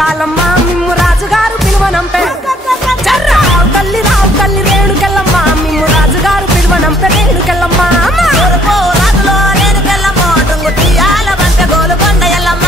కాలమ్మ మిమ్ము రాజుగారు పిలువనంపే రావు తల్లి రేణుకెళ్ళమ్మ మిమ్ము రాజుగారు పిలువనంపే రేణుకెళ్ళమ్మ రాజులో రేణుకెళ్ళమ్మ టుంగుటియాల వంట గోలుకొండ ఎల్లమ్మ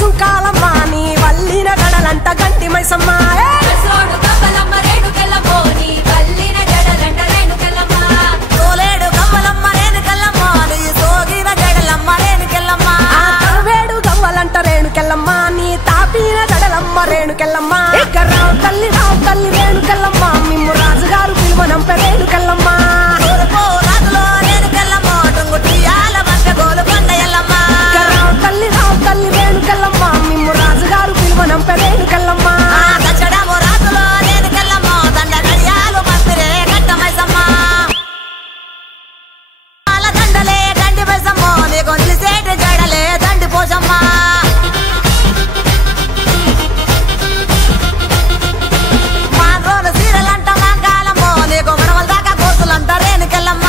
సుంకాలమ్మ నీ వల్లిన గడలంట గంటి మైసమ్మ తోలేడు గవ్వలమ్మ రేణుకెళ్ళమ్మ నీ సోగిన జడలమ్మ రేణుకెళ్ళమ్మ వేడు గవ్వలంట రేణుకెళ్ళమ్మ నీ తాపిన జడలమ్మ రేణుకెళ్ళమ్మ రావు తల్లి రేణుకెళ్ళమ్మ మిమ్ము రాజుగారు పిలువనంపే రేణుకెళ్ళమ్మ రాజులో రేణుకెళ్ళమ్మ టుంగుటియాల వంట గోలుకొండ ఎల్లమ్మ రావు తల్లి రేణుకెళ్ళమ్మ మిమ్ము రాజుగారు పిలువనంపే రేణుకెళ్ళమ్మ దచ్చడము రాజులో రేణుకెళ్ళమ్మ దండ గడియాలు పంపిరే గట్ట మైసమ్మ దండలే దండి మైసమ్మ నీకు నిలిసేటి జడలే దండి పోసమ్మ మాగోను సీరలంట మంగాలమ్మ నీకు మనవల దాకా కోసులంట రేణుకెళ్ళమ్మ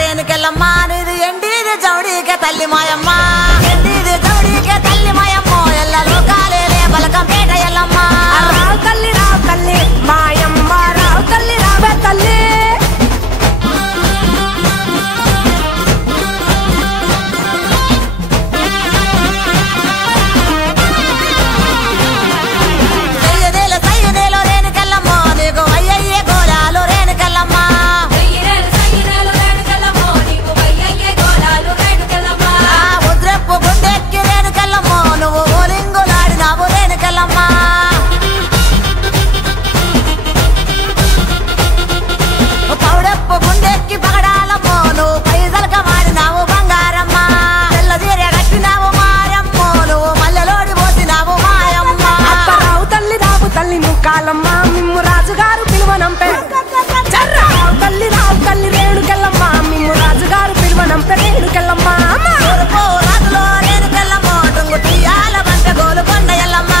రేణుకెళ్ళమ్మ నీది ఎండిది జౌడికే తల్లి మాయమ్మ ఎండిది జౌడికే తల్లి మాయమ్మ ఎల్ల లోకాలే బలకంపేట ఎల్లమ్మ రావు తల్లి మాయమ్మ రావు తల్లి రావే తల్లి సయ్యదేలో రేణుకెళ్ళమ్మ నీకు అయ్యయ్యే గోళాలు రేణుకెళ్ళమ్మ గుండెక్కి రేణుకెళ్ళమ్మ నువ్వు ఓలింగులాడినావు రేణుకెళ్ళమ్మ పౌడప్పు గుండెక్కి పగడాలమ్మ నువ్వు పైసలక వాడినావు బంగారమ్మ తెల్లదీర కట్టినావు మారమ్మ నువ్వు మల్లెలోడి పోసినావు మాయమ్మ రావు తల్లి నువ్వు కాలమ్మ మిమ్ము రాజుగారు పిలువనంపే రావు తల్లి రేణుకెళ్ళమ్మ మిమ్ము రాజుగారు పిలువనంపే రేణుకెళ్ళమ్మ రాజులో రేణుకెళ్ళమ్మ టుంగుటియాల వంట గోలుకొండ ఎల్లమ్మ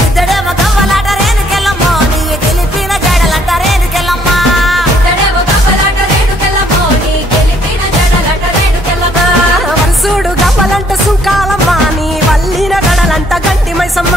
ఇద్దడేమో గవ్వలాట రేణుకెళ్ళమ్మ నీ గెలిపిన జడలంట రేణుకెళ్ళమ్మ వరుసుడు గవ్వలంట సుంకాలమ్మ నీ వల్లిన గడలంట గంటి మైసమ్మ